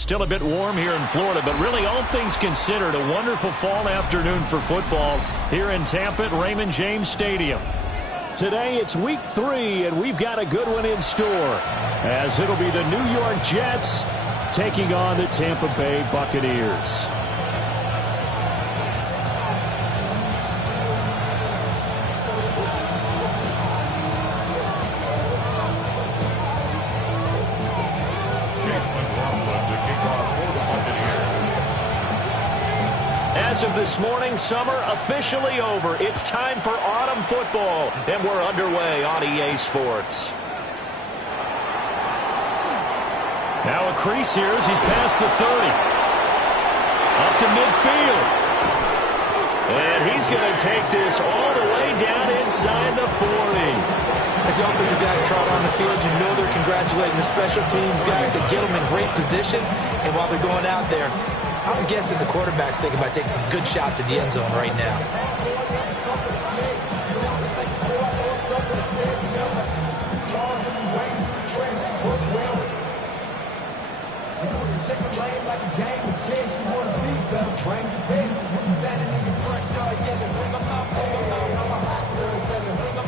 Still a bit warm here in Florida, but really all things considered, a wonderful fall afternoon for football here in Tampa at Raymond James Stadium. Today it's week 3, and we've got a good one in store, as it'll be the New York Jets taking on the Tampa Bay Buccaneers. As of this morning, summer officially over. It's time for autumn football, and we're underway on EA Sports. Now a crease here as he's past the 30. Up to midfield. And he's going to take this all the way down inside the 40. As the offensive guys trot on the field, you know they're congratulating the special teams guys to get them in great position. And while they're going out there, I'm guessing the quarterback's thinking about taking some good shots at the end zone right now.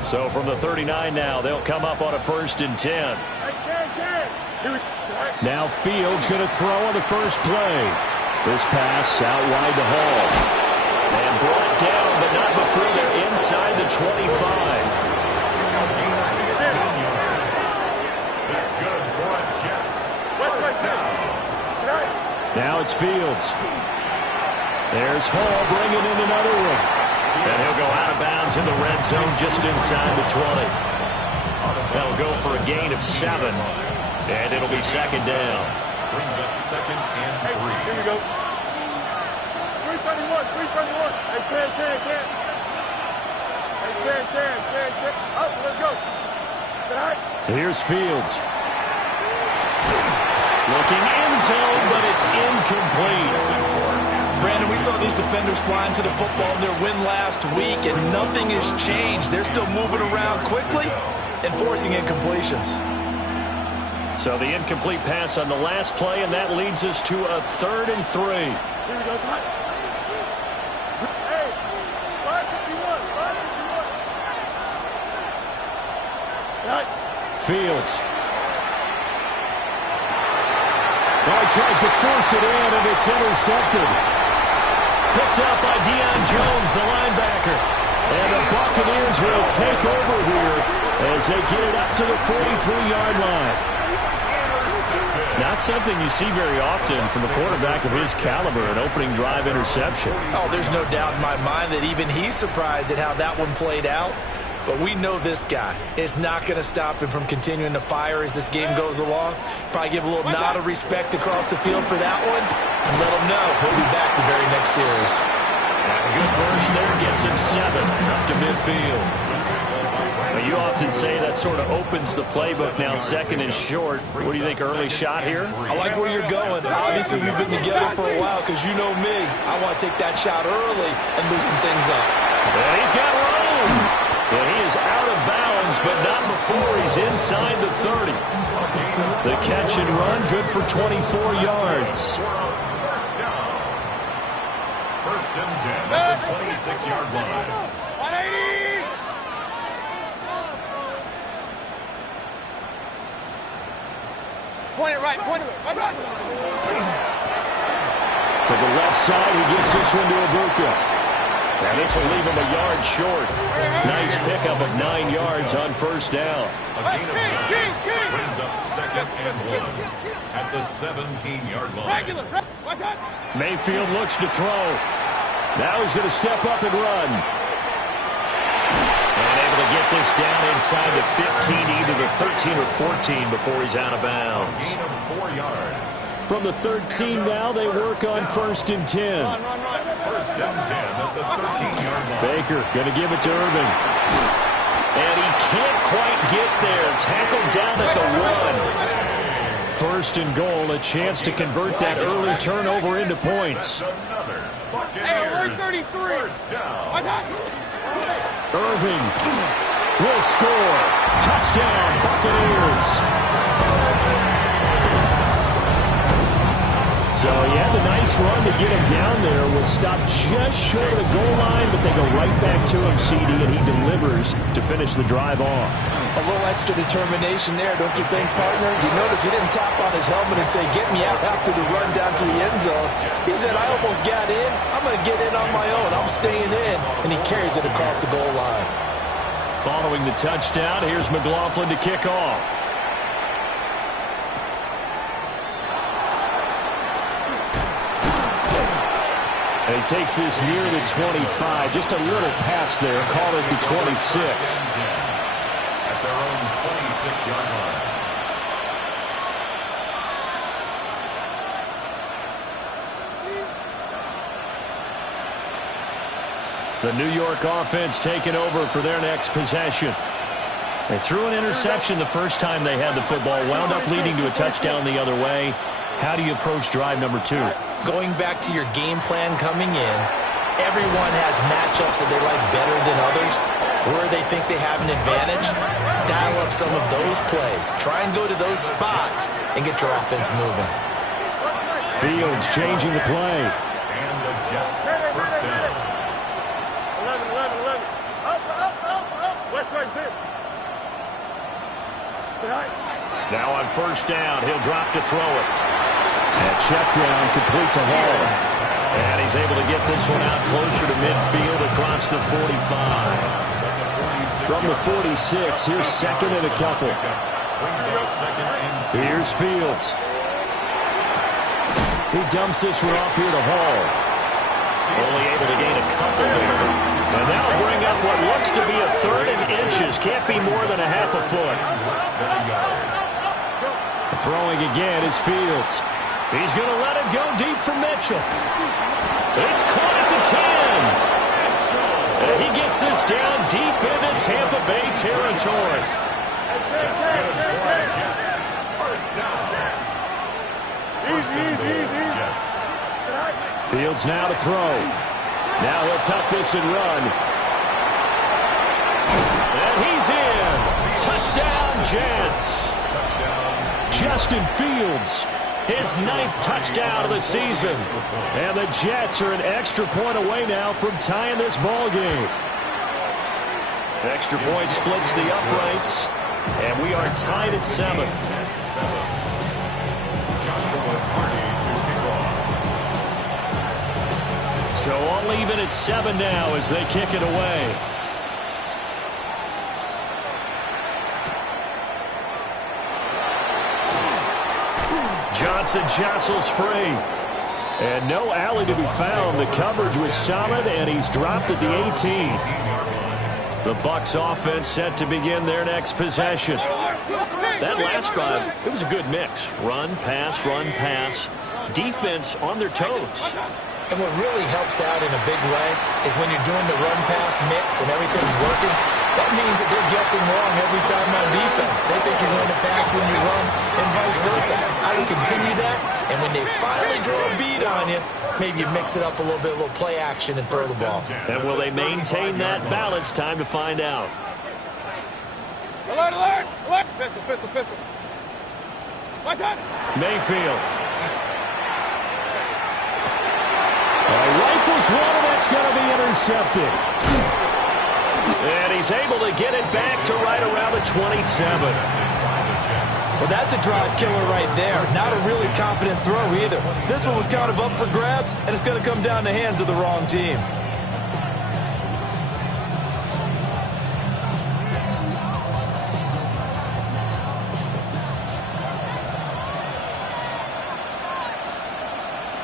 So from the 39 now, they'll come up on a 1st and 10. Now Fields going to throw on the first play. This pass out wide to Hall. And brought down, but not before they're inside the 25. That's good for Jets. Now it's Fields. There's Hall bringing in another one. And he'll go out of bounds in the red zone just inside the 20. That'll go for a gain of 7. And it'll be 2nd down. Brings up 2nd and 3. Here we go. 321. Hey, can. Oh, let's go. Here's Fields. Looking end zone, but it's incomplete. Brandon, we saw these defenders flying to the football in their win last week, and nothing has changed. They're still moving around quickly and forcing incompletions. So the incomplete pass on the last play, and that leads us to a 3rd and 3. Here we go, Scott. Hey, 551. Fields. Now he tries to force it in, and it's intercepted. Picked up by Deion Jones, the linebacker. And the Buccaneers will take over here as they get it up to the 43-yard line. Not something you see very often from a quarterback of his caliber, an opening drive interception. Oh, there's no doubt in my mind that even he's surprised at how that one played out. But we know this guy is not going to stop him from continuing to fire as this game goes along. Probably give a little nod of respect across the field for that one and let him know he'll be back the very next series. And a good burst there gets him 7 up to midfield. Well, you often say that sort of opens the playbook now, 2nd and short. What do you think, early shot here? I like where you're going. Obviously, we've been together for a while because you know me. I want to take that shot early and loosen things up. And he's got room. And he is out of bounds, but not before he's inside the 30. The catch and run, good for 24 yards. First and 10 at the 26-yard line. 180! Point it right. To the left side, he gets this one to Ibuka. And this will leave him a yard short. Nice pickup of 9 yards on 1st down. A gain of 9 brings up 2nd and 1 at the 17-yard line. Mayfield looks to throw. Now he's going to step up and run. And able to get this down inside the 15, either the 13 or 14 before he's out of bounds. A gain of 4 yards. From the 13 now, they work on 1st and 10. First and 10 at the 13-yard line. Baker going to give it to Irving. And he can't quite get there. Tackled down at the 1. 1st and goal, a chance to convert that early turnover into points. Hey, 133. Irving will score. Touchdown, Buccaneers. So he had the nice run to get him down there. Was stopped just short of the goal line, but they go right back to him, CD, and he delivers to finish the drive off. A little extra determination there, don't you think, partner? You notice he didn't tap on his helmet and say, get me out after the run down to the end zone. He said, I almost got in. I'm going to get in on my own. I'm staying in. And he carries it across the goal line. Following the touchdown, here's McLaughlin to kick off. And he takes this near the 25. Just a little pass there. Call it the 26. At their own 26-yard line. The New York offense taking over for their next possession. They threw an interception the first time they had the football. Wound up leading to a touchdown the other way. How do you approach drive number 2? Going back to your game plan coming in, everyone has matchups that they like better than others, where they think they have an advantage. Dial up some of those plays. Try and go to those spots and get your offense moving. Fields changing the play. And the Jets first down. 11. Up. West right there. Now on first down, he'll drop to throw it. And check down, complete to Hall. And he's able to get this one out closer to midfield across the 45. From the 46, here's second and a couple. Here's Fields. He dumps this one off here to Hall. Only able to gain a couple there. And that'll bring up what looks to be a third and inches. Can't be more than a half a foot. Throwing again is Fields. He's going to let it go deep for Mitchell. It's caught at the 10. And he gets this down deep into Tampa Bay territory. Fields now to throw. Now he'll tuck this and run. And he's in. Touchdown, Jets. Justin Fields, his 9th touchdown of the season. And the Jets are an extra point away now from tying this ball game. Extra point splits the uprights, and we are tied at 7. So all even at 7 now as they kick it away. Johnson jostles free. And no alley to be found. The coverage was solid, and he's dropped at the 18. The Bucs offense set to begin their next possession. That last drive, it was a good mix. Run, pass. Defense on their toes. And what really helps out in a big way is when you're doing the run-pass mix and everything's working, that means that they're guessing wrong every time on defense. They think you're going to pass when you run and vice versa. I would continue that, and when they finally draw a bead on you, maybe you mix it up a little bit, a little play action and throw the ball. And will they maintain that balance? Time to find out. Alert! Pistol. What's that? Mayfield. Rifles one, and that's going to be intercepted. And he's able to get it back to right around the 27. Well, that's a drive killer right there. Not a really confident throw either. This one was kind of up for grabs, and it's going to come down the hands of the wrong team.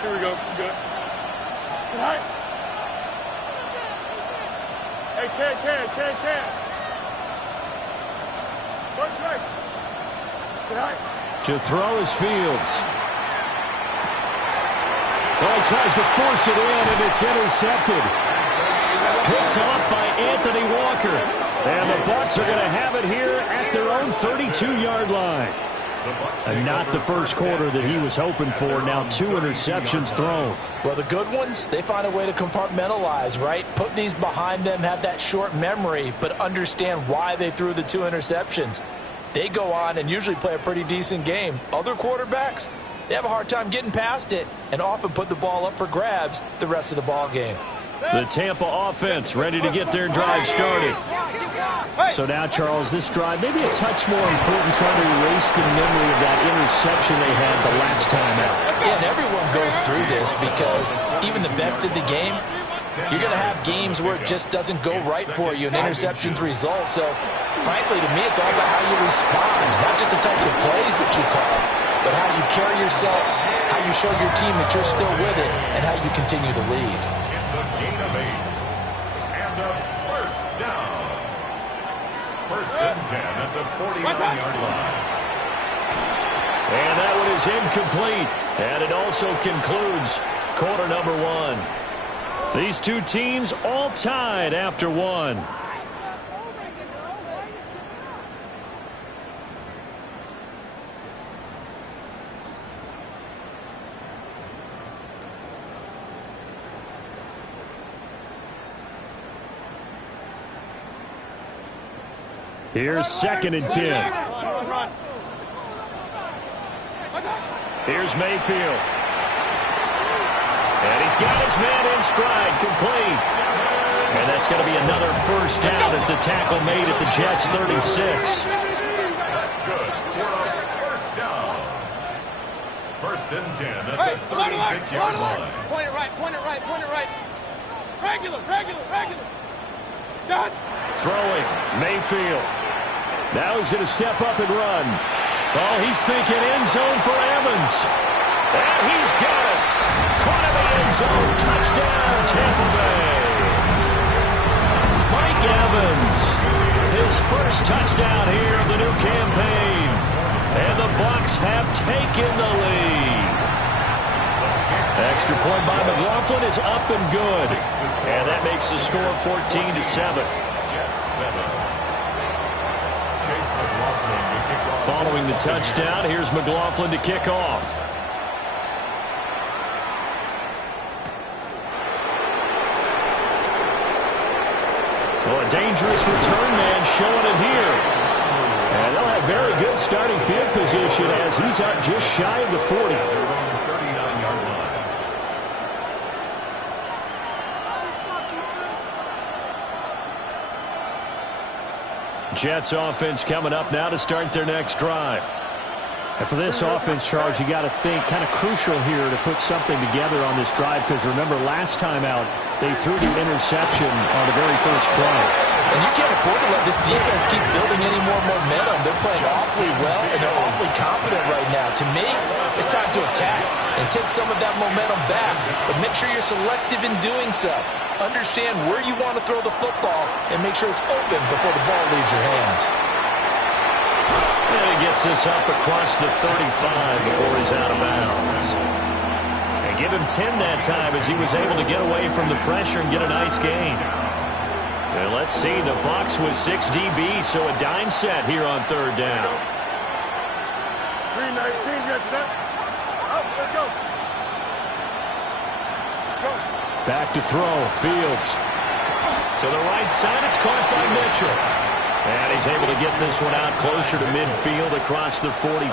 Here we go. Good. Right. Hey, can. Punch right. Right. To throw is Fields. Well, he tries to force it in, and it's intercepted. Picked off by Anthony Walker. And the Bucs are going to have it here at their own 32-yard line. And not the first quarter that he was hoping for. Now 2 interceptions thrown. Well, the good ones, they find a way to compartmentalize, right? Put these behind them, have that short memory, but understand why they threw the 2 interceptions. They go on and usually play a pretty decent game. Other quarterbacks, they have a hard time getting past it and often put the ball up for grabs the rest of the ball game. The Tampa offense ready to get their drive started. So now, Charles, this drive maybe a touch more important, trying to erase the memory of that interception they had the last time out. Yeah, and everyone goes through this because even the best in the game, you're going to have games where it just doesn't go right for you and interceptions result. So, frankly, to me, it's all about how you respond, not just the types of plays that you call, but how you carry yourself, how you show your team that you're still with it, and how you continue to lead. It's a gain of 8. And a first down. First and 10 at the 49-yard line. And that one is incomplete. And it also concludes quarter number 1. These two teams all tied after 1. Here's 2nd and 10. Here's Mayfield. And he's got his man in stride, complete. And that's going to be another first down as the tackle made at the Jets' 36. That's good for a first down. First and 10 at the 36-yard line. Point it right, point it right, point it right. Regular, regular, regular. Done. Throwing, Mayfield. Now he's going to step up and run. Oh, he's thinking end zone for Evans. And he's got it. Caught in the end zone. Touchdown, Tampa Bay. Mike Evans. His first touchdown here of the new campaign. And the Bucs have taken the lead. Extra point by McLaughlin is up and good. And that makes the score 14-7. Jets 7. Following the touchdown, here's McLaughlin to kick off. Oh, a dangerous return man showing it here. And they'll have very good starting field position as he's out just shy of the 40. Jets offense coming up now to start their next drive. And for this offense, Charles, you got to think kind of crucial here to put something together on this drive, because remember last time out they threw the interception on the very first play. And you can't afford to let this defense keep building any more momentum. They're playing awfully well, and they're awfully confident right now. To me, it's time to attack and take some of that momentum back, but make sure you're selective in doing so. Understand where you want to throw the football and make sure it's open before the ball leaves your hands. And he gets this up across the 35 before he's out of bounds. And give him 10 that time as he was able to get away from the pressure and get a nice gain. And let's see, the Bucs with 6 DBs, so a dime set here on third down. 319, get that. Up, let's go. Back to throw, Fields. To the right side, it's caught by Mitchell. And he's able to get this one out closer to midfield across the 45.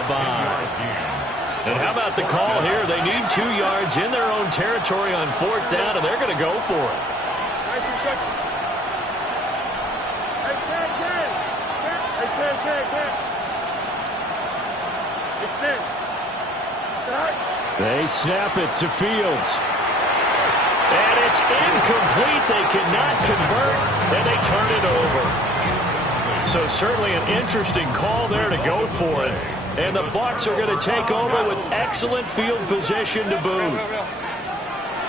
And how about the call here? They need 2 yards in their own territory on 4th down, and they're going to go for it. Nice reception. Hey, Ken. Hey, Ken. Extend. Side. They snap it to Fields. And it's incomplete. They cannot convert, and they turn it over. So certainly an interesting call there to go for it. And the Bucs are going to take over with excellent field position to boot.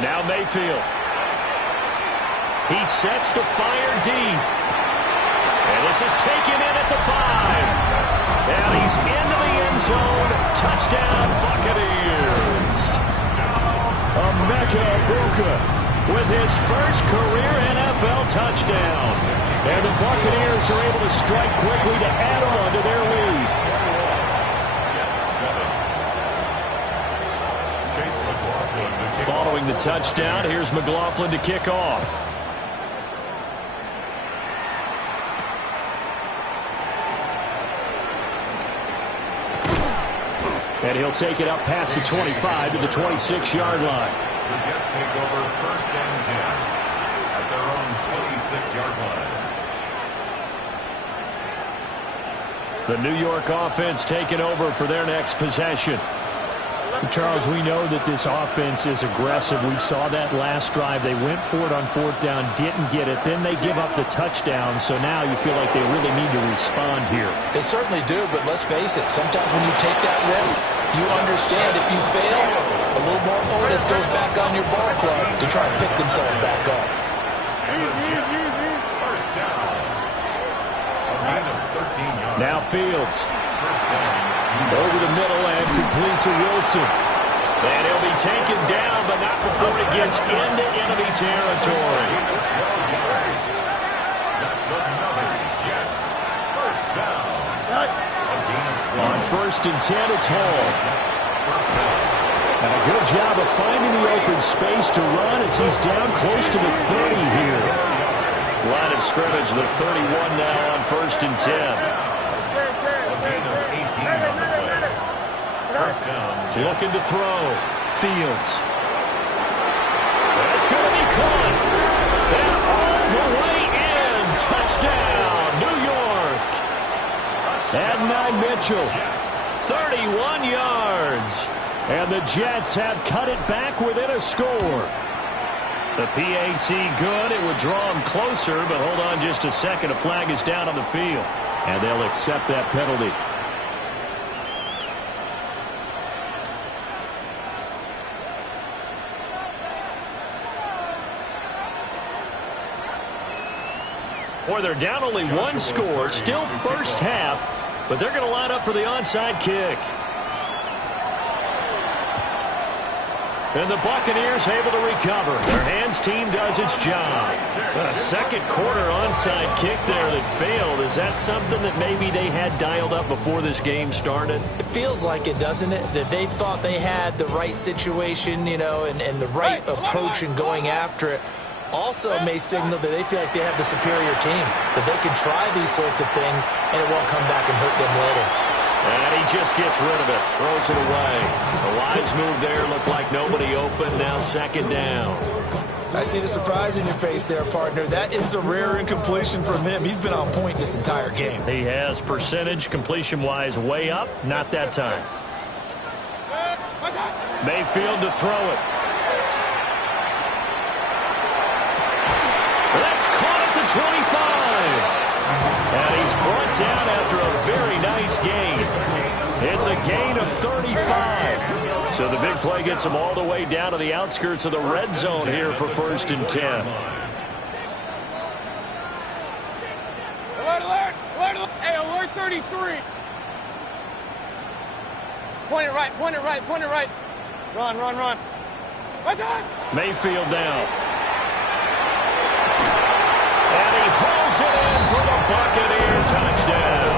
Now Mayfield. He sets to fire deep. And this is taken in at the 5. And he's into the end zone. Touchdown, Buccaneers. Emeka Egbuka with his first career NFL touchdown. And the Buccaneers are able to strike quickly to add on to their lead. Following the touchdown, here's McLaughlin to kick off. And he'll take it up past the 25 to the 26-yard line. The Jets take over 1st and 10 at their own 26-yard line. The New York offense taking over for their next possession. Charles, we know that this offense is aggressive. We saw that last drive. They went for it on 4th down, didn't get it. Then they give up the touchdown. So now you feel like they really need to respond here. They certainly do, but let's face it. Sometimes when you take that risk, you understand if you fail, a little more onus goes back on your ball club to try and pick themselves back up. First down. A gain of 13 yards. Now Fields. First down. Over the middle and complete to Wilson. And he'll be taken down, but not before it gets into enemy territory. That's another Jets. First down. On 1st and 10, it's Hall. And a good job of finding the open space to run as he's down close to the 30 here. Line of scrimmage, the 31 now on 1st and 10. Looking to throw. Fields. That's going to be caught. And all the way in. Touchdown, New York. Adnan Mitchell, 31 yards. And the Jets have cut it back within a score. The PAT good. It would draw them closer, but hold on just a second. A flag is down on the field. And they'll accept that penalty. Boy, they're down only one score, still first half, but they're going to line up for the onside kick. And the Buccaneers able to recover. Their hands team does its job. A second quarter onside kick there that failed. Is that something that maybe they had dialed up before this game started? It feels like it, doesn't it? That they thought they had the right situation, you know, and the right approach in going after it. Also may signal that they feel like they have the superior team, that they can try these sorts of things, and it won't come back and hurt them later. And he just gets rid of it, throws it away. A wise move there, looked like nobody open, now 2nd down. I see the surprise in your face there, partner. That is a rare incompletion from him. He's been on point this entire game. He has percentage, completion-wise, way up, not that time. Mayfield to throw it. That's caught at the 25. And he's brought down after a very nice gain. It's a gain of 35. So the big play gets him all the way down to the outskirts of the red zone here for 1st and 10. Alert, alert, alert, alert. Hey, alert 33. Point it right, point it right, point it right. Run, run, run. What's that? Mayfield down. And he hauls it in for the Buccaneer touchdown.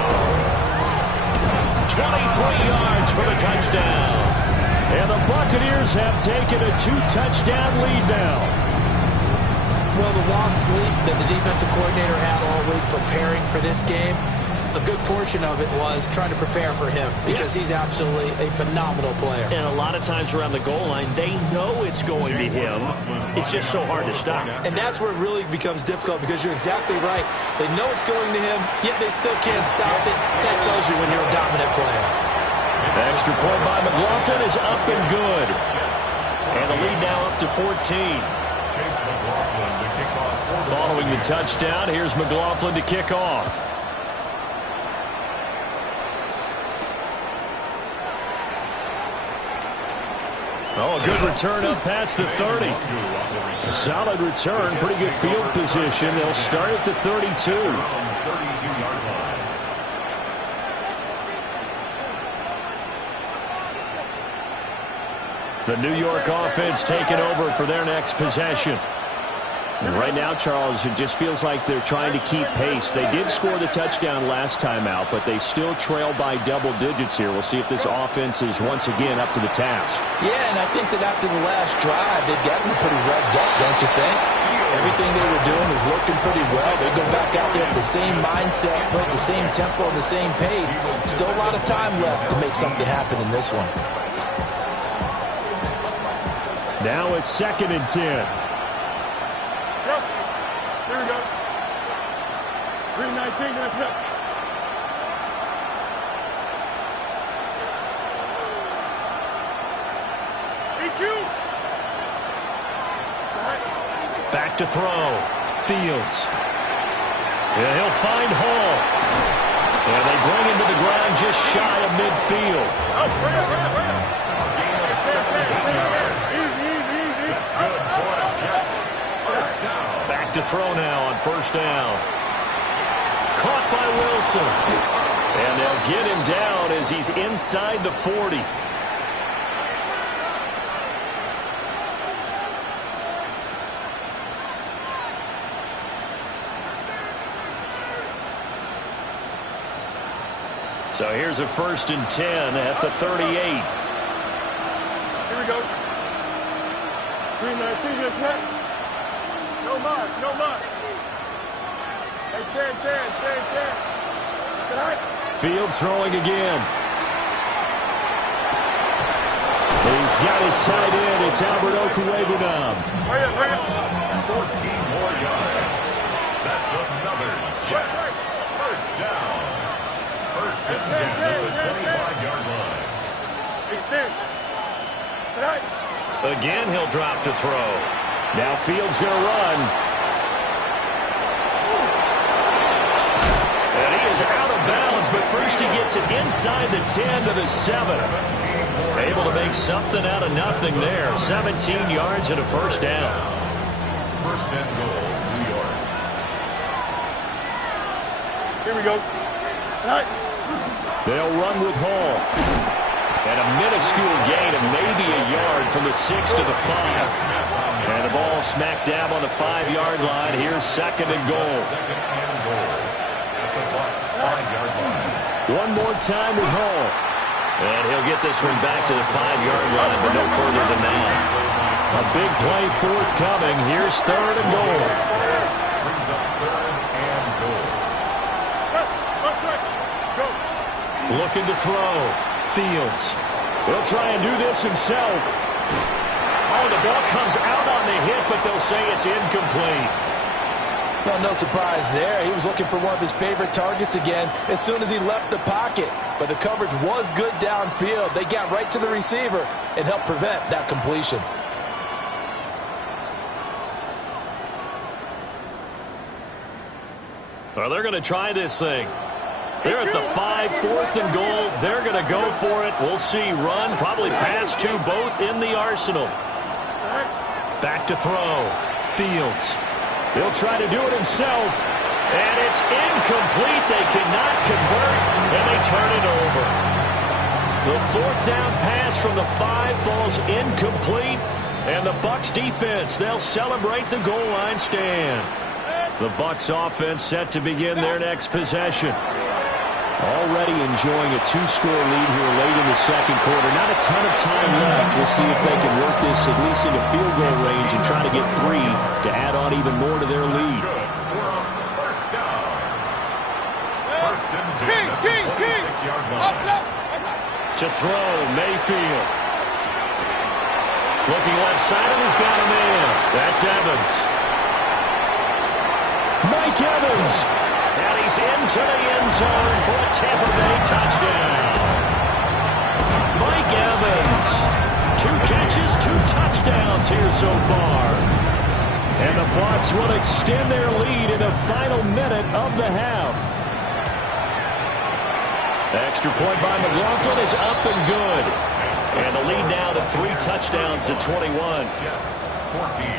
23 yards for the touchdown. And the Buccaneers have taken a 2-touchdown lead now. Well, the lost sleep that the defensive coordinator had all week preparing for this game, a good portion of it was trying to prepare for him because he's absolutely a phenomenal player. And a lot of times around the goal line, they know it's going to him. It's just so hard to stop. And that's where it really becomes difficult because you're exactly right. They know it's going to him, yet they still can't stop it. That tells you when you're a dominant player. The extra point by McLaughlin is up and good. And the lead now up to 14. Following the touchdown, here's McLaughlin to kick off. Oh, a good return up past the 30. A solid return, pretty good field position. They'll start at the 32. The New York offense taking over for their next possession. And right now, Charles, it just feels like they're trying to keep pace. They did score the touchdown last time out, but they still trail by double digits here. We'll see if this offense is once again up to the task. Yeah, and I think that after the last drive, they've gotten pretty revved up, don't you think? Everything they were doing was working pretty well. They go back out there with the same mindset, playing the same tempo and the same pace. Still a lot of time left to make something happen in this one. Now it's 2nd and 10. Yep. Here we go. 3:19, that's it. Back to throw. Fields. Yeah, he'll find Hall. And they bring him to the ground just shy of midfield. A gain of 17 yards. That's good for the Jets. First down. Back to throw now on 1st down. Caught by Wilson. And they'll get him down as he's inside the 40. So here's a 1st and 10 at the 38. Here we go. 3:19, that's it. No mas, no mas. Hey, 10. Tonight. Fields throwing again. He's got his tight end. It's Albert Okwuegbunam. Hurry up. 14 more yards. That's another Jets. First down. 1st and 10 at the 25-yard line. Extend. Tonight. Again, he'll drop to throw. Now Fields going to run. And he is out of bounds, but first he gets it inside the 10 to the 7. Able to make something out of nothing there. 17 yards and a 1st down. 1st and goal, New York. Here we go. Tonight. They'll run with Hall. And a minuscule gain of maybe a yard from the 6 to the 5. And the ball smack dab on the 5-yard line. Here's 2nd and goal. 2nd and goal at the Bucs 5-yard line. One more time with Hall. And he'll get this one back to the 5-yard line, but no further than that. A big play forthcoming. Here's 3rd and goal. Brings up 3rd and goal. Looking to throw. Fields. He'll try and do this himself. Oh, the ball comes out on the hit, but they'll say it's incomplete. Well, no surprise there. He was looking for one of his favorite targets again as soon as he left the pocket. But the coverage was good downfield. They got right to the receiver and helped prevent that completion. Well, they're going to try this thing. They're at the 5, 4th and goal. They're going to go for it. We'll see. Run, probably pass to both in the arsenal. Back to throw. Fields. He'll try to do it himself. And it's incomplete. They cannot convert, and they turn it over. The 4th down pass from the 5 falls incomplete. And the Bucs defense, they'll celebrate the goal line stand. The Bucs offense set to begin their next possession. Already enjoying a 2-score lead here late in the 2nd quarter. Not a ton of time left. We'll see if they can work this at least into field goal range and try to get 3 to add on even more to their lead. First down. 1st and 10 at the 26-yard line. To throw, Mayfield. Looking left side, and he's got him in. That's Evans. Mike Evans. And he's into the end zone for a Tampa Bay touchdown. Mike Evans. 2 catches, 2 touchdowns here so far. And the Bucs will extend their lead in the final minute of the half. Extra point by McLaughlin is up and good. And the lead now to 3 touchdowns at 21. Jets 14.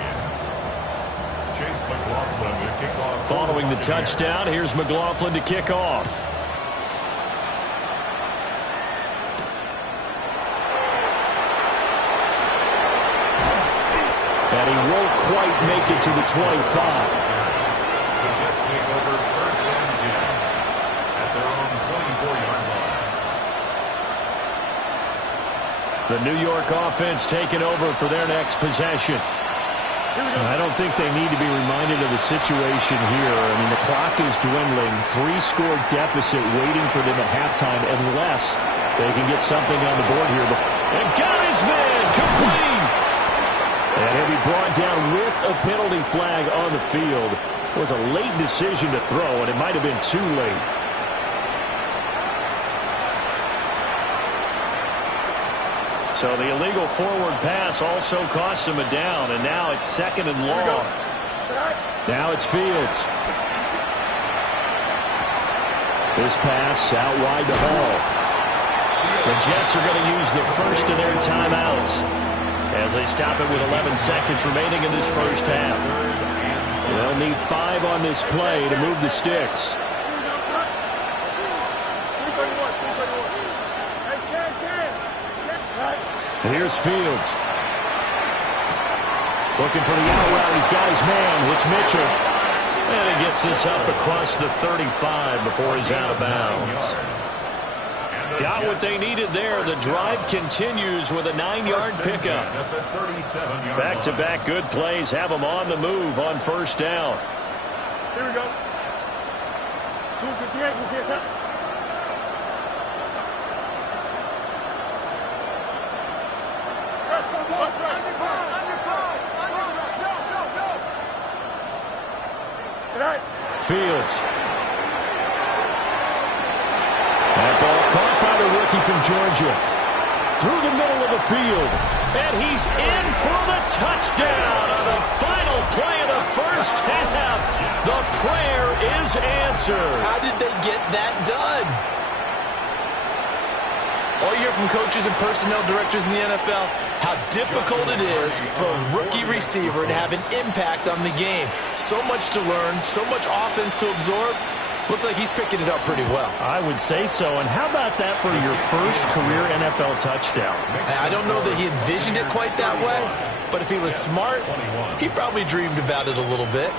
Chase McLaughlin to kick off. Following the touchdown, here's McLaughlin to kick off. And he won't quite make it to the 25. The Jets take over 1st and 10 at their own 24-yard line. The New York offense taking over for their next possession. I don't think they need to be reminded of the situation here. I mean, the clock is dwindling. 3-score deficit waiting for them at halftime unless they can get something on the board here. And got his man complete. And he'll be brought down with a penalty flag on the field. It was a late decision to throw, and it might have been too late. So the illegal forward pass also costs him a down, and now it's 2nd and long. Now it's Fields. This pass out wide to Hall. The Jets are going to use the first of their timeouts as they stop it with 11 seconds remaining in this first half. They'll need 5 on this play to move the sticks. Here's Fields. Looking for the out route. He's got his man. It's Mitchell. And he gets this up across the 35 before he's out of bounds. Got what they needed there. The drive continues with a 9-yard pickup. Back-to-back good plays have them on the move on first down. Here we go. Fields. That ball caught by the rookie from Georgia. Through the middle of the field. And he's in for the touchdown on the final play of the first half. The prayer is answered. How did they get that done? All you hear from coaches and personnel directors in the NFL, how difficult it is for a rookie receiver to have an impact on the game. So much to learn, so much offense to absorb. Looks like he's picking it up pretty well. I would say so. And how about that for your first career NFL touchdown? I don't know that he envisioned it quite that way, but if he was smart, he probably dreamed about it a little bit.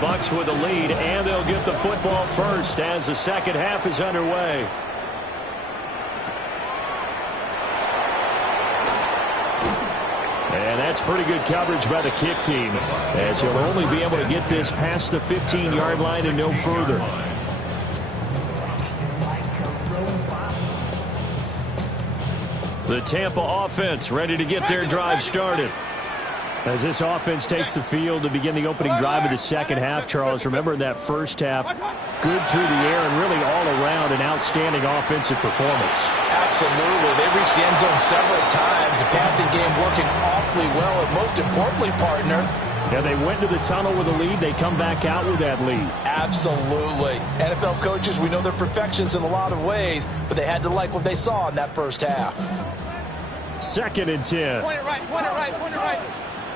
Bucks with the lead, and they'll get the football first as the second half is underway. And that's pretty good coverage by the kick team, as he'll only be able to get this past the 15-yard line and no further. The Tampa offense ready to get their drive started. As this offense takes the field to begin the opening drive of the second half, Charles, remember in that first half, good through the air and really all around an outstanding offensive performance. Absolutely. They reached the end zone several times. The passing game working awfully well, and most importantly, partner, yeah, they went to the tunnel with a lead. They come back out with that lead. Absolutely. NFL coaches, we know they're perfectionists in a lot of ways, but they had to like what they saw in that first half. 2nd and 10. Point it right, point it right, point it right.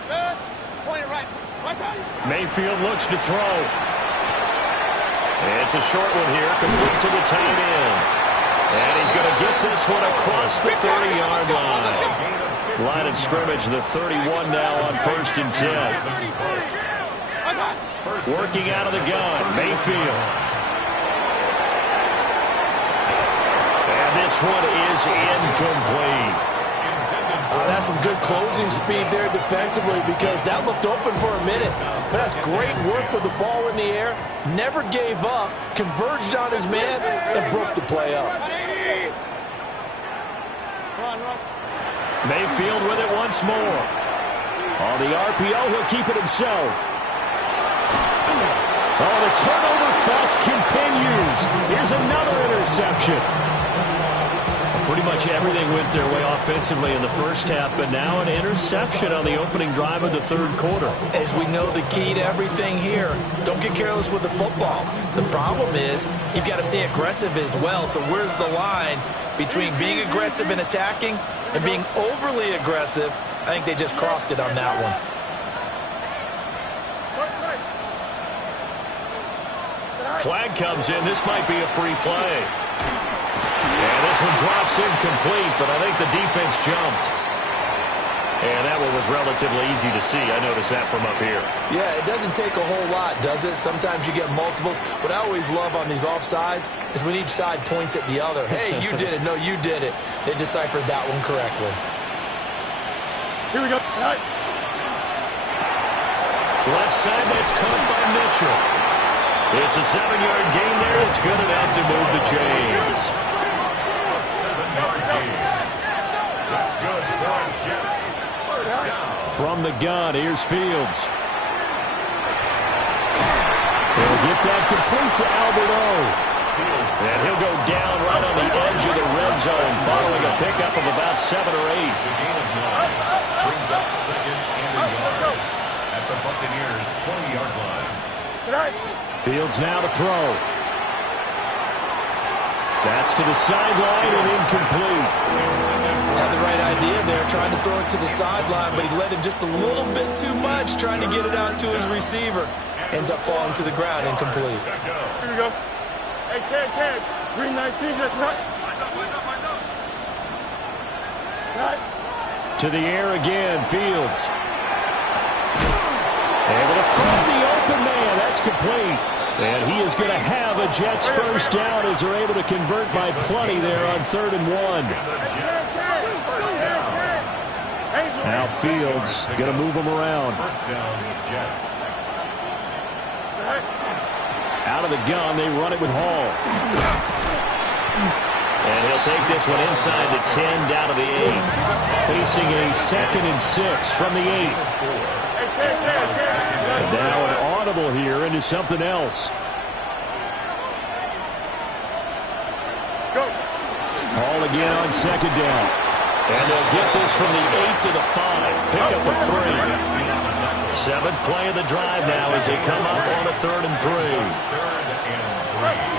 Good. Point it right. Mayfield looks to throw. It's a short one here, complete to the tight end. And he's going to get this one across the 30-yard line. Line of scrimmage, the 31 now on 1st and 10. Working out of the gun, Mayfield. And this one is incomplete. That's some good closing speed there defensively, because that looked open for a minute. But that's great work with the ball in the air. Never gave up, converged on his man, and broke the play up. Mayfield with it once more. On the RPO, he'll keep it himself. Oh, the turnover fest continues. Here's another interception. Pretty much everything went their way offensively in the first half, but now an interception on the opening drive of the third quarter. As we know, the key to everything here, don't get careless with the football. The problem is you've got to stay aggressive as well. So where's the line between being aggressive and attacking and being overly aggressive? I think they just crossed it on that one. Flag comes in. This might be a free play. And this one drops incomplete, but I think the defense jumped. that one was relatively easy to see. I noticed that from up here. Yeah, it doesn't take a whole lot, does it? Sometimes you get multiples. What I always love on these offsides is when each side points at the other. Hey, you did it. No, you did it. They deciphered that one correctly. Here we go. All right. Left side, that's caught by Mitchell. It's a 7-yard gain there. It's good enough to move the chains. A 7-yard gain. That's good for Jets. First down. From the gun, here's Fields. He'll get that complete to Albert O. And he'll go down right on the edge of the red zone following a pickup of about 7 or 8. It's a gain of 9. Brings up second and a yard at the Buccaneers' 20-yard line. Fields now to throw. That's to the sideline and incomplete. Had the right idea there, trying to throw it to the sideline, but he led him just a little bit too much, trying to get it out to his receiver. Ends up falling to the ground, incomplete. Here we go. Hey, Cam. Green 19. That's right. To the air again, Fields. Able to find the open man. That's complete. And he is going to have a Jets first down as they're able to convert by plenty there on 3rd and 1. Now Fields going to move them around. First down, Jets. Out of the gun, they run it with Hall. And he'll take this one inside the 10, down to the 8. Facing a 2nd and 6 from the 8. And now an audible here into something else. Hall again on 2nd down. And they'll get this from the 8 to the 5. Pick up a 3. 7th play of the drive now as they come up on a 3rd and 3. 3rd and 3.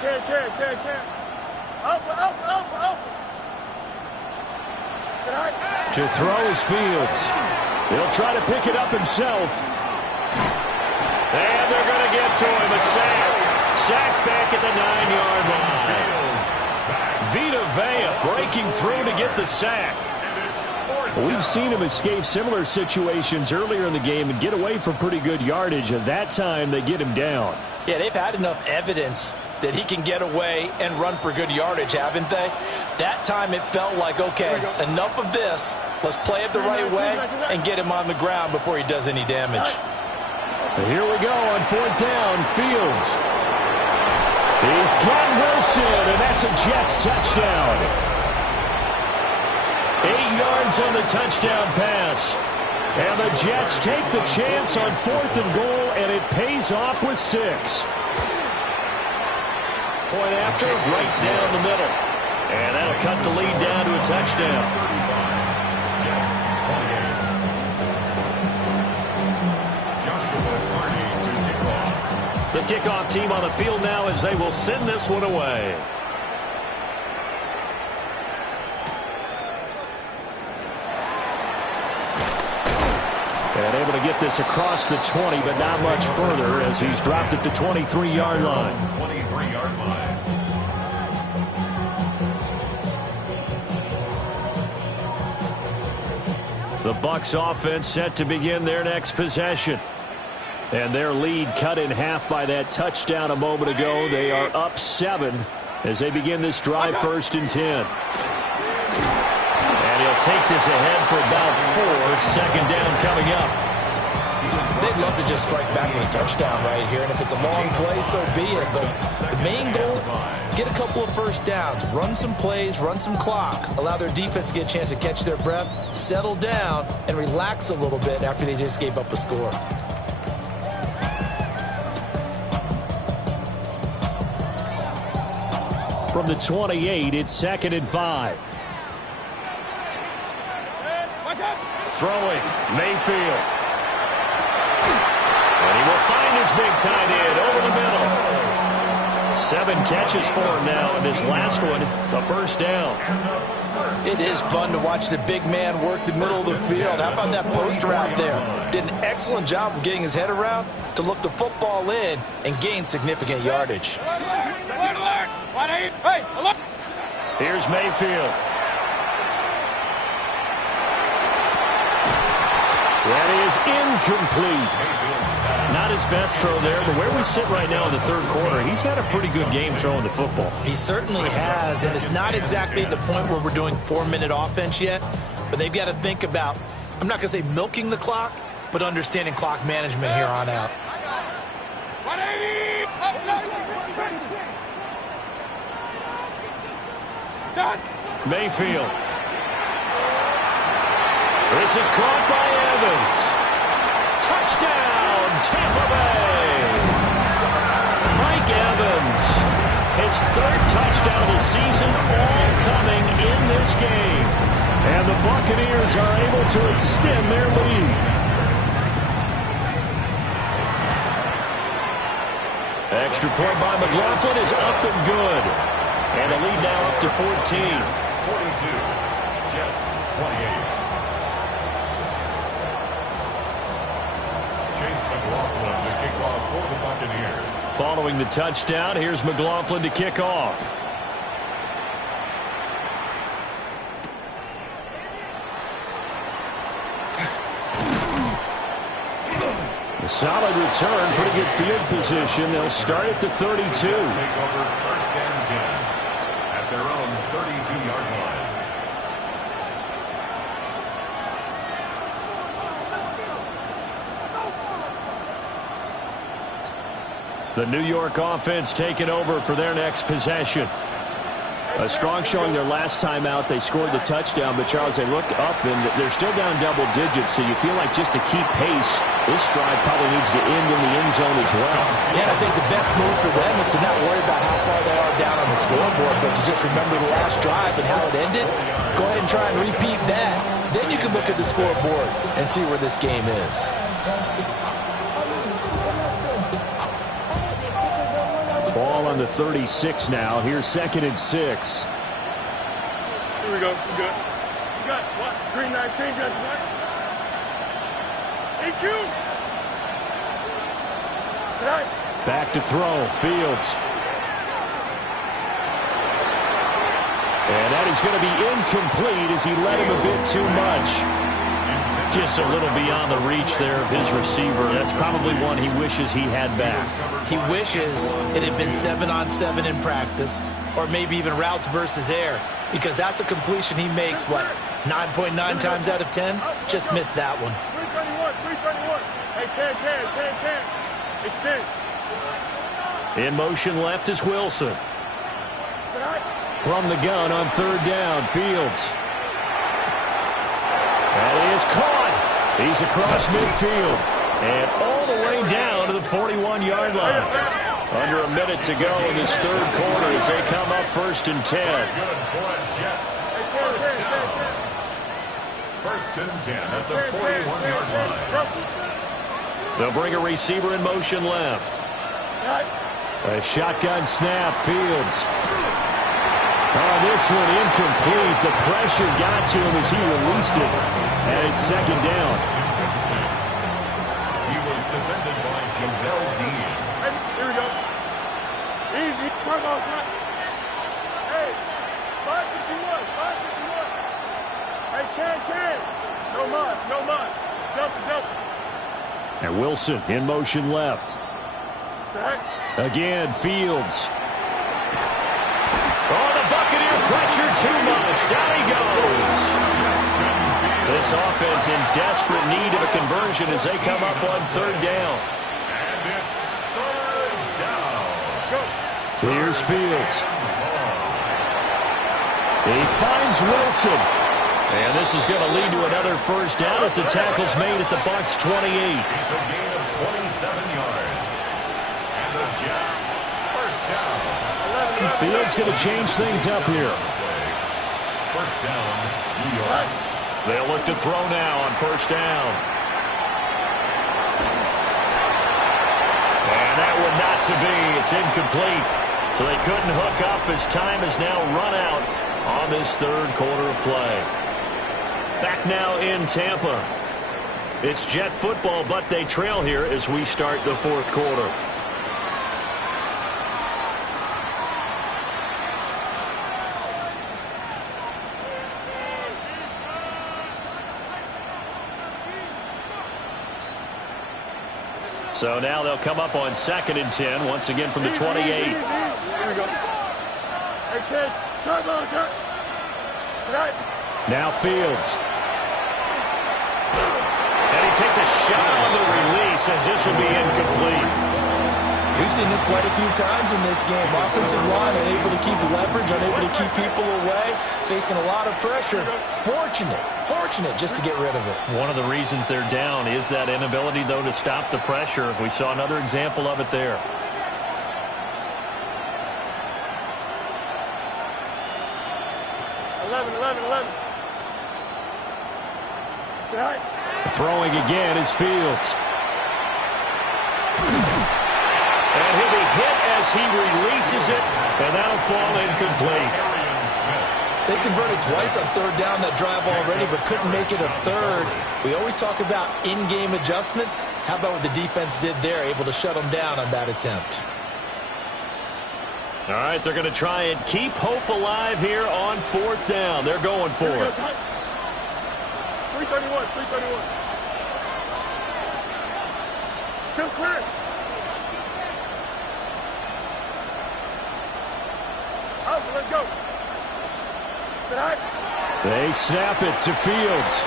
Cam. Alpha. To throw is Fields. He'll try to pick it up himself. And they're going to get to him. A sack. Sack back at the 9-yard line. Vita Vea breaking through to get the sack. We've seen him escape similar situations earlier in the game and get away from pretty good yardage. And that time they get him down. Yeah, they've had enough evidence that he can get away and run for good yardage, haven't they? That time it felt like, okay, enough of this. Let's play it the right way and get him on the ground before he does any damage. Here we go on 4th down. Fields. He's got Wilson, and that's a Jets touchdown. 8 yards on the touchdown pass. And the Jets take the chance on 4th and goal, and it pays off with 6. Point after, right down the middle. And that'll cut the lead down to a touchdown. 35. Jets 28. Joshua Carney to kickoff. The kickoff team on the field now as they will send this one away. And able to get this across the 20, but not much further as he's dropped it to 23-yard line. 23-yard line. The Bucs offense set to begin their next possession. And their lead cut in half by that touchdown a moment ago. They are up 7 as they begin this drive 1st and 10. And he'll take this ahead for about 4. 2nd down coming up. They'd love to just strike back with a touchdown right here, and if it's a long play, so be it. But the main goal, get a couple of first downs, run some plays, run some clock, allow their defense to get a chance to catch their breath, settle down, and relax a little bit after they just gave up a score. From the 28, it's 2nd and 5. Throwing, Mayfield. And he will find his big tight end over the middle. 7 catches for him now, and this last one, the first down. It is fun to watch the big man work the middle of the field. How about that post route there? Did an excellent job of getting his head around to look the football in and gain significant yardage. Hey, hello. Here's Mayfield. That is incomplete. Not his best throw there, but where we sit right now in the third quarter, he's had a pretty good game throwing the football. He certainly has, and it's not exactly at the point where we're doing 4-minute offense yet, but they've got to think about, I'm not going to say milking the clock, but understanding clock management here on out. Mayfield. This is caught by Evans. Touchdown, Tampa Bay. Mike Evans, his third touchdown of the season, all coming in this game. And the Buccaneers are able to extend their lead. Extra point by McLaughlin is up and good. And a lead now up to 14. 42, Jets 28. Chase McLaughlin to kick off for the Buccaneers. Following the touchdown, here's McLaughlin to kick off. A solid return, pretty good field position. They'll start at the 32. Take over 1st and 10 at their own 32-yard line. The New York offense taking over for their next possession. A strong showing their last time out. They scored the touchdown, but Charles, they look up and they're still down double digits, so you feel like just to keep pace, this drive probably needs to end in the end zone as well. Yeah, I think the best move for them is to not worry about how far they are down on the scoreboard, but to just remember the last drive and how it ended. Go ahead and try and repeat that. Then you can look at the scoreboard and see where this game is. Ball on the 36 now. Here's 2nd and 6. Here we go. We good. We got what? Green 19, got what? EQ. Back to throw. Fields. And that is going to be incomplete as he led him a bit too much. Just a little beyond the reach there of his receiver. That's probably one he wishes he had back. He wishes it had been 7-on-7 in practice, or maybe even routes versus air, because that's a completion he makes, what, 9.9 times out of 10? Just missed that one. 331. Hey, can. Extend. In motion left is Wilson. From the gun on 3rd down, Fields. That is caught. He's across midfield. And all the way down to the 41-yard line. Under a minute to go in this third quarter as they come up 1st and 10. First and 10 at the 41-yard line. They'll bring a receiver in motion left. A shotgun snap, Fields. Oh, this one incomplete. The pressure got to him as he released it. And it's 2nd down. He was defended by Jamel Dean. Hey, here we go. Easy. Come on, son. Hey, 551. Hey, can. No much. Delta. And Wilson in motion left. Again, Fields. Oh, the Buccaneer pressure too much. Down he goes. This offense in desperate need of a conversion as they come up on 3rd down. And it's 3rd down. Here's Fields. He finds Wilson. And this is going to lead to another 1st down as the tackle's made at the Bucs 28. It's a gain of 27 yards. And the Jets, 1st down. Fields going to change things up here. 1st down, New York. They'll look to throw now on 1st down. And that one not to be. It's incomplete. So they couldn't hook up as time has now run out on this third quarter of play. Back now in Tampa. It's Jet football, but they trail here as we start the 4th quarter. So now they'll come up on 2nd and 10, once again from the 28. Here we go. Hey, kid. Turbo, sir. Right. Now Fields. And he takes a shot on the release as this will be incomplete. We've seen this quite a few times in this game. Offensive line unable to keep leverage, unable to keep people away, facing a lot of pressure. Fortunate just to get rid of it. One of the reasons they're down is that inability, though, to stop the pressure. We saw another example of it there. Throwing again is Fields. And he'll be hit as he releases it, and that'll fall incomplete. They converted twice on 3rd down that drive already, but couldn't make it a 3rd. We always talk about in-game adjustments. How about what the defense did there, able to shut them down on that attempt? All right, they're going to try and keep hope alive here on 4th down. They're going for it. 331. Chip clear. Out, let's go. Sit high. They snap it to Fields.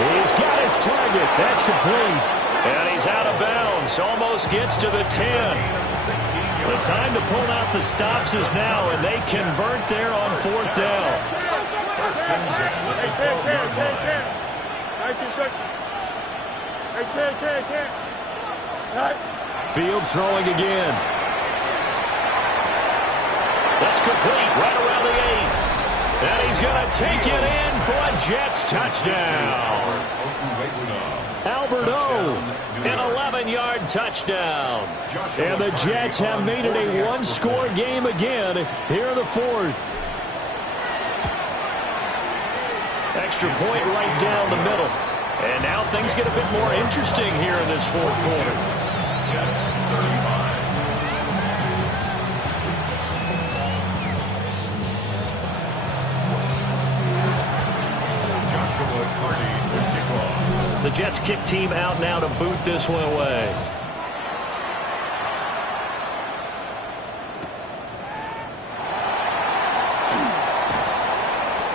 He's got his target. That's complete. And he's out of bounds. Almost gets to the 10. The time to pull out the stops is now, and they convert there on 4th down. First and 10 with the 12-yard line. 19 instruction. Hey, can. Right. Fields throwing again. That's complete right around the 8. And he's going to take it in for a Jets touchdown. Albert O, an 11-yard touchdown. And the Jets have made it a one-score game again here in the 4th. Extra point right down the middle. And now things get a bit more interesting here in this 4th quarter. Jets 35. Joshua Purdy to kick off. The Jets kick team out now to boot this one away.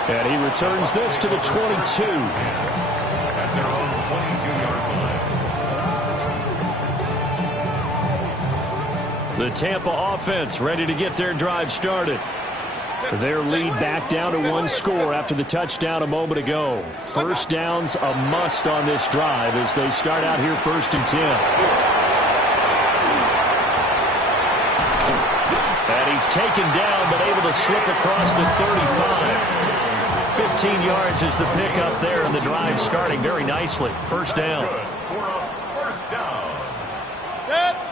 And he returns this to the 22. At their own 22-yard line. The Tampa offense ready to get their drive started. Their lead back down to one score after the touchdown a moment ago. First down's a must on this drive as they start out here 1st and 10. And he's taken down but able to slip across the 35. 15 yards is the pickup there, and the drive starting very nicely. First down. Good for a first down.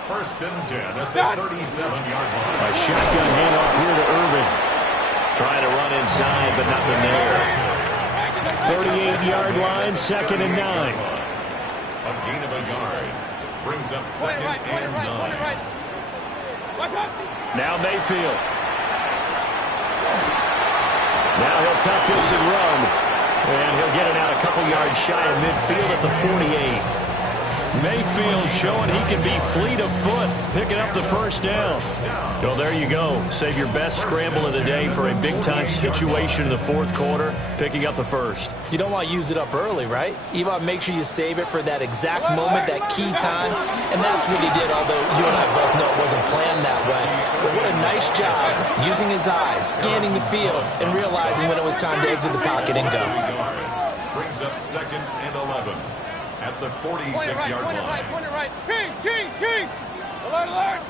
First and 10 at the 37-yard line. A shotgun handoff here to Irvin. Trying to run inside, but nothing there. 38-yard line, 2nd and 9. A gain of a yard. Brings up 2nd and 9. Now Mayfield. Now he'll tuck this and run. And he'll get it out a couple yards shy of midfield at the 48. Mayfield showing he can be fleet of foot, picking up the first down. Well, there you go. Save your best scramble of the day for a big-time situation in the 4th quarter, picking up the first. You don't want to use it up early, right? You want to make sure you save it for that exact moment, that key time. And that's what he did, although you and I both know it wasn't planned that way. But what a nice job using his eyes, scanning the field, and realizing when it was time to exit the pocket and go. Brings up 2nd and 11 at the 46-yard line. Kings. Alert.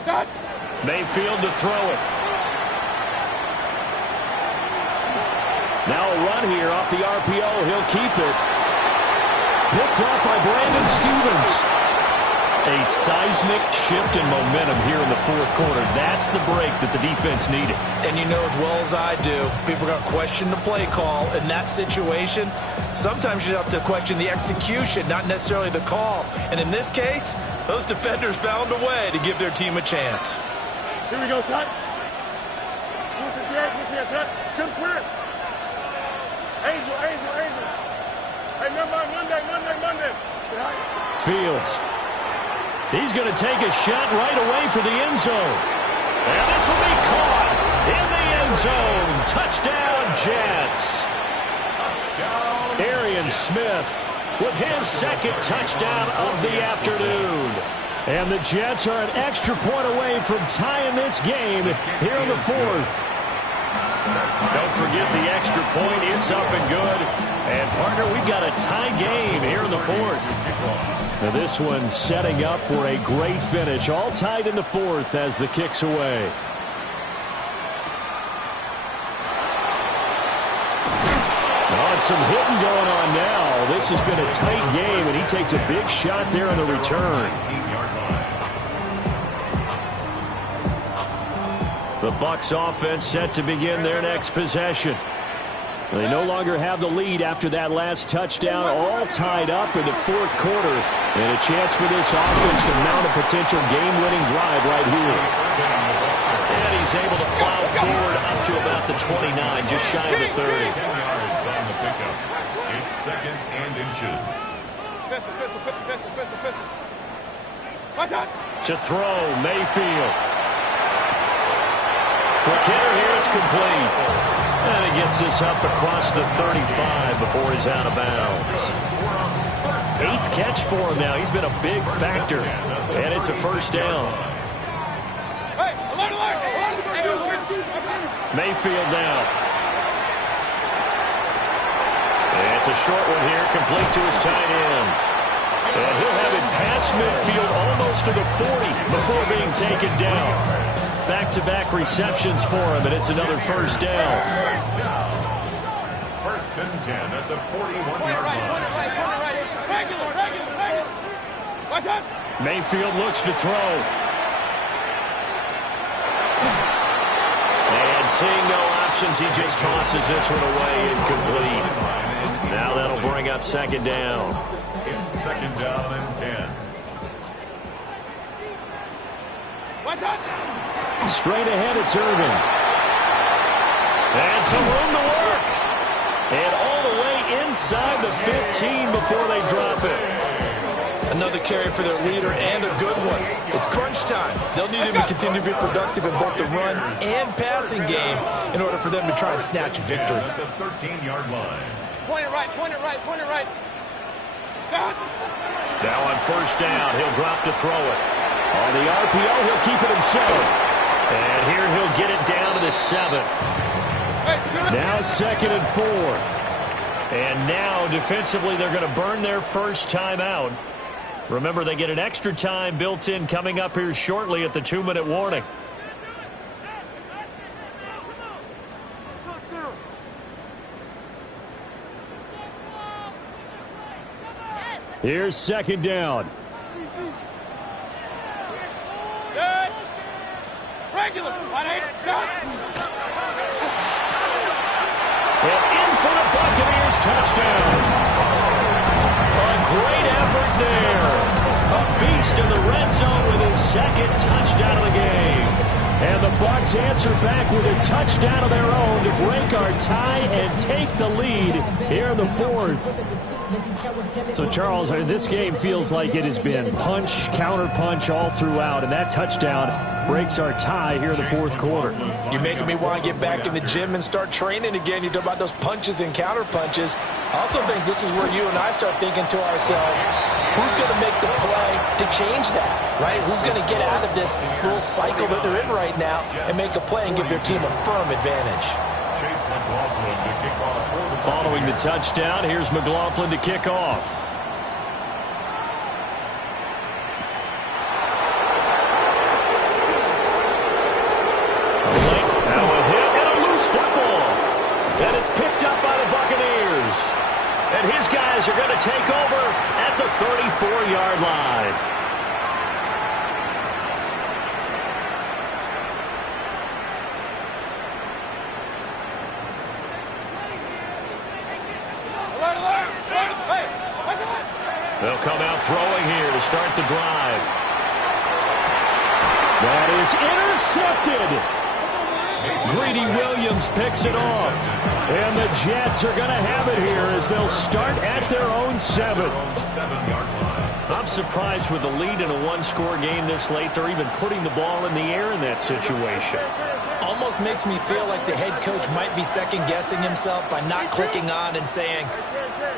Stop. Mayfield to throw it. Now a run here off the RPO. He'll keep it. Picked up by Brandon Stevens. A seismic shift in momentum here in the 4th quarter. That's the break that the defense needed. And you know as well as I do, people are going to question the play call in that situation. Sometimes you have to question the execution, not necessarily the call. And in this case, those defenders found a way to give their team a chance. Here we go, son. 258, 258, son. Trim clear. Angel. Monday. Fields. He's going to take a shot right away for the end zone. And this will be caught in the end zone. Touchdown, Jets. Touchdown. Arian Smith with his second touchdown of the afternoon. And the Jets are an extra point away from tying this game here in the fourth. Don't forget the extra point. It's up and good. And, partner, we've got a tie game here in the fourth. Now this one setting up for a great finish. All tied in the fourth as the kick's away. Oh, some hitting going on now. This has been a tight game, and he takes a big shot there on the return. The Bucs offense set to begin their next possession. They no longer have the lead after that last touchdown, all tied up in the fourth quarter. And a chance for this offense to mount a potential game-winning drive right here. And he's able to plow forward up to about the 29, just shy of the 30. 10 yards on the pickup. It's second and inches. To throw, Mayfield. McKinnon here, it's complete. And he gets this up across the 35 before he's out of bounds. 8th catch for him now. He's been a big factor. And it's a first down. Mayfield now. And it's a short one here, complete to his tight end. And he'll have it past midfield almost to the 40 before being taken down. Back-to-back receptions for him, and it's another first down. First and 10 at the 41-yard line. Mayfield looks to throw. And seeing no options, he just tosses this one away incomplete. Now that'll bring up second down. It's second down and 10. Straight ahead, it's Irvin. And some room to work. And all the way inside the 15 before they drop it. Another carry for their leader and a good one. It's crunch time. They'll need him to continue to be productive in both the run and passing game in order for them to try and snatch a victory. At the 13-yard line. Point it right. Now on first down, he'll drop to throw it. On the RPO, he'll keep it himself. And here he'll get it down to the 7. Now 2nd and 4. And now defensively they're going to burn their first timeout. Remember, they get an extra time built in coming up here shortly at the 2-minute warning. Here's second down. Regular. And in for the Buccaneers, touchdown. A great effort there. A beast in the red zone with his second touchdown of the game. And the Bucs answer back with a touchdown of their own to break our tie and take the lead here in the fourth. So, Charles, this game feels like it has been punch, counter-punch all throughout, and that touchdown breaks our tie here in the fourth quarter. You're making me want to get back in the gym and start training again. You talk about those punches and counter-punches. I also think this is where you and I start thinking to ourselves, who's going to make the play to change that, right? Who's going to get out of this little cycle that they're in right now and make a play and give their team a firm advantage? Following the touchdown, here's McLaughlin to kick off. Now a hit and a loose football. And it's picked up by the Buccaneers. And his guys are going to take over at the 34-yard line. They'll come out throwing here to start the drive. That is intercepted. Greedy Williams picks it off. And the Jets are going to have it here as they'll start at their own 7. I'm surprised with the lead in a one-score game this late. They're even putting the ball in the air in that situation. Almost makes me feel like the head coach might be second-guessing himself by not clicking on and saying,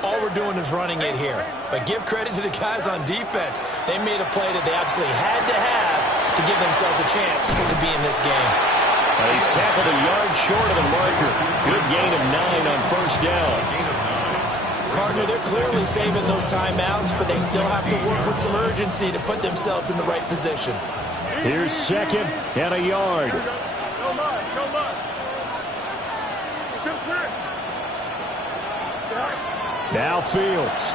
all we're doing is running it here. But give credit to the guys on defense. They made a play that they absolutely had to have to give themselves a chance to be in this game. He's tackled a yard short of the marker. Good gain of 9 on first down. Partner, they're clearly saving those timeouts, but they still have to work with some urgency to put themselves in the right position. Here's 2nd and a yard. Now Fields.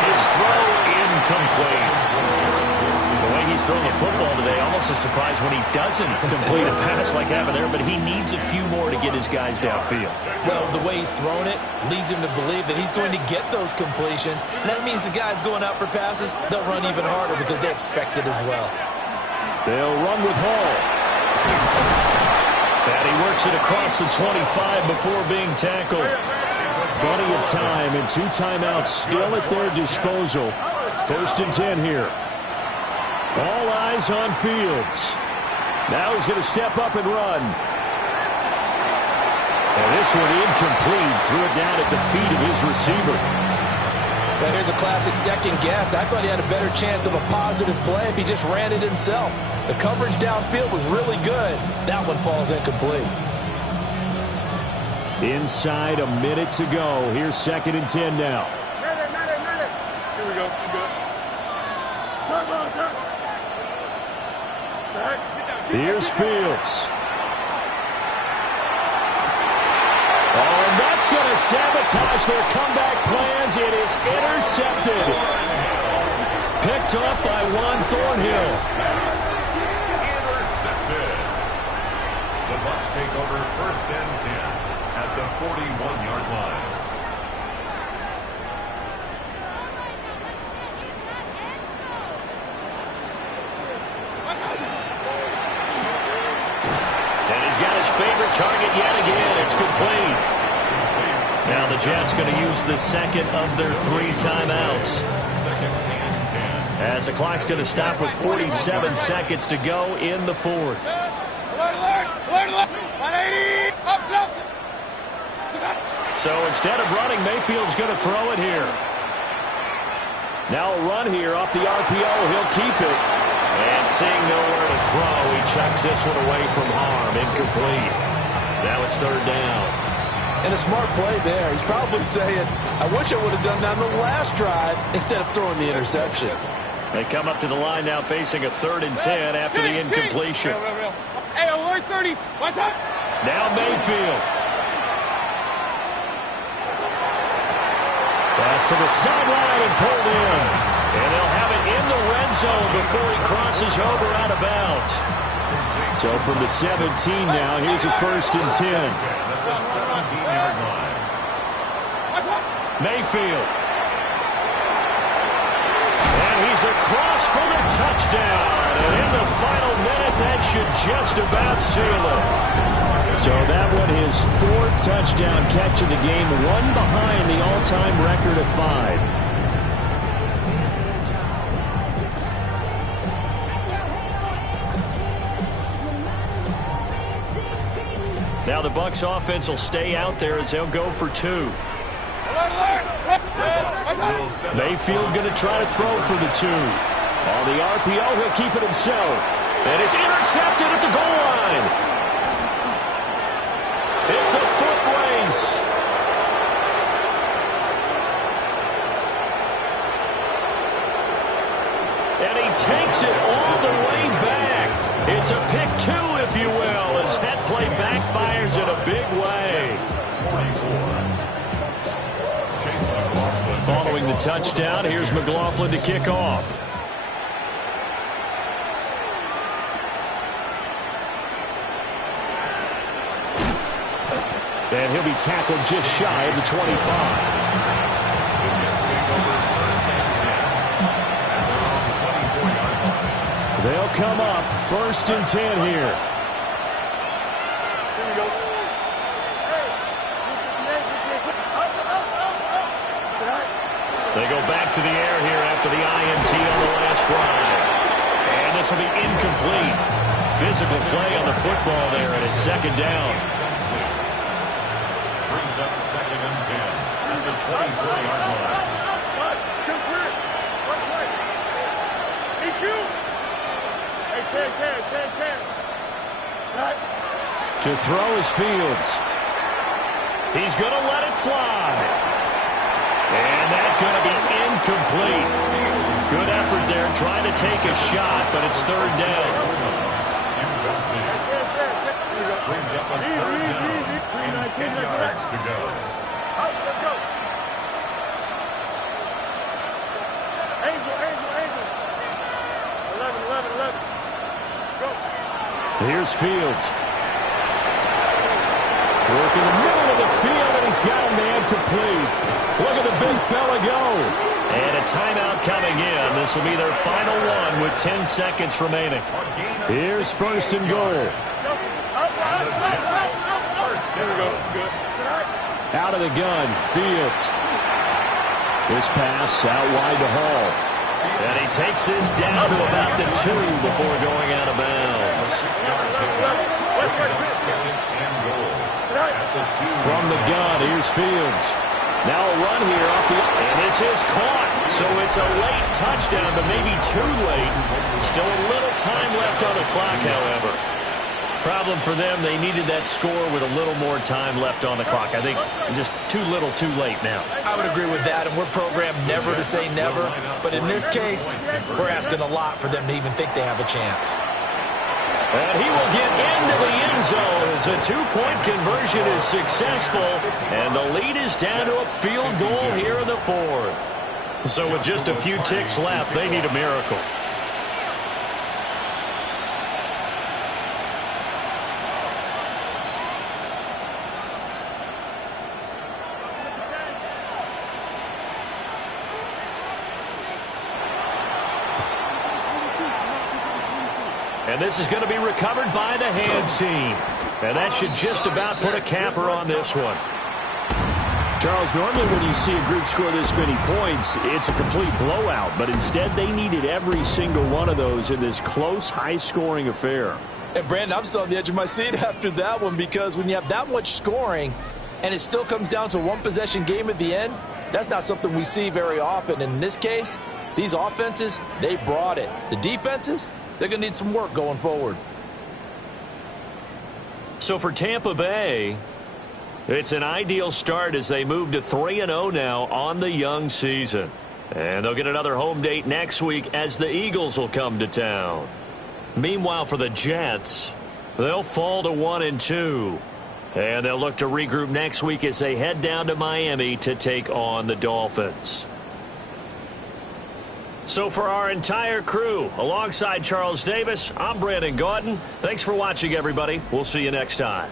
His throw incomplete. The way he's throwing the football today, almost a surprise when he doesn't complete a pass like having there, but he needs a few more to get his guys downfield. Well, the way he's thrown it leads him to believe that he's going to get those completions, and that means the guys going out for passes, they'll run even harder because they expect it as well. They'll run with Hall. And he works it across the 25 before being tackled. Plenty of time and 2 timeouts still at their disposal. 1st and 10 here. All eyes on Fields. Now he's going to step up and run. And this one incomplete. Threw it down at the feet of his receiver. Well, here's a classic second guess. I thought he had a better chance of a positive play if he just ran it himself. The coverage downfield was really good. That one falls incomplete. Inside a minute to go. Here's 2nd and 10 now. Here we go. Good. Here's Fields. Oh, and that's going to sabotage their comeback plans. It is intercepted. Picked up by Juan Thornhill. Intercepted. The Bucs take over 1st and 10 at the 41-yard line. And he's got his favorite target yet again. It's complete. Now the Jets going to use the 2nd of their 3 timeouts. 2nd and 10. As the clock's going to stop with 47 seconds to go in the 4th. So instead of running, Mayfield's going to throw it here. Now a run here off the RPO. He'll keep it. And seeing nowhere to throw, he chucks this one away from harm. Incomplete. Now it's 3rd down. And a smart play there. He's probably saying, I wish I would have done that on the last drive instead of throwing the interception. They come up to the line now facing a 3rd and 10 after the incompletion. Hey, alert 30. What's up? Now Mayfield. Pass to the sideline and pulled in. And they'll have it in the red zone before he crosses over out of bounds. So from the 17 now, here's a 1st and 10. At the 17-yard line. Mayfield. And he's across for the touchdown. And in the final minute, that should just about seal it. So that one his 4th touchdown catch of the game, one behind the all-time record of 5. Now the Bucs offense will stay out there as they'll go for 2. Mayfield going to try to throw for the 2. On the RPO, he'll keep it himself. And it's intercepted at the goal line. It's a foot race. And he takes it all the way back. It's a pick 2, if you will, as that play backfires in a big way. Following the touchdown, here's McLaughlin to kick off. And he'll be tackled just shy of the 25. They'll will come up. 1st and 10 here. They go back to the air here after the INT on the last drive. And this will be incomplete. Physical play on the football there, and it's 2nd down. Brings up 2nd and 10 at the 24-yard line. To throw is Fields. He's going to let it fly. And that's going to be incomplete. Good effort there trying to take a shot, but it's 3rd down. Brings up a 3rd down and 10 yards to go. Let's go. Angel. 11. Go. Here's Fields. Work in the middle of the field, and he's got a man complete. Look at the big fella go. And a timeout coming in. This will be their final one with 10 seconds remaining. Here's 1st and goal. Out of the gun, Fields. This pass out wide to Hall. And he takes this down to about the 2 before going out of bounds. From the gun, here's Fields. Now a run here off the... And this is caught. So it's a late touchdown, but maybe too late. Still a little time left on the clock, however. Problem for them, they needed that score with a little more time left on the clock. I think just too little, too late now. I would agree with that, and we're programmed never to say never. But in this case, we're asking a lot for them to even think they have a chance. And he will get into the end zone as a 2-point conversion is successful. And the lead is down to a field goal here in the 4th. So with just a few ticks left, they need a miracle. And this is going to be recovered by the hands team. And that should just about put a capper on this one. Charles, normally when you see a group score this many points, it's a complete blowout. But instead, they needed every single one of those in this close, high-scoring affair. And, Brandon, I'm still on the edge of my seat after that one because when you have that much scoring and it still comes down to a one-possession game at the end, that's not something we see very often. And in this case, these offenses, they brought it. The defenses, they're going to need some work going forward. So for Tampa Bay, it's an ideal start as they move to 3-0 now on the young season. And they'll get another home date next week as the Eagles will come to town. Meanwhile, for the Jets, they'll fall to 1-2. And they'll look to regroup next week as they head down to Miami to take on the Dolphins. So for our entire crew, alongside Charles Davis, I'm Brandon Gaudin. Thanks for watching, everybody. We'll see you next time.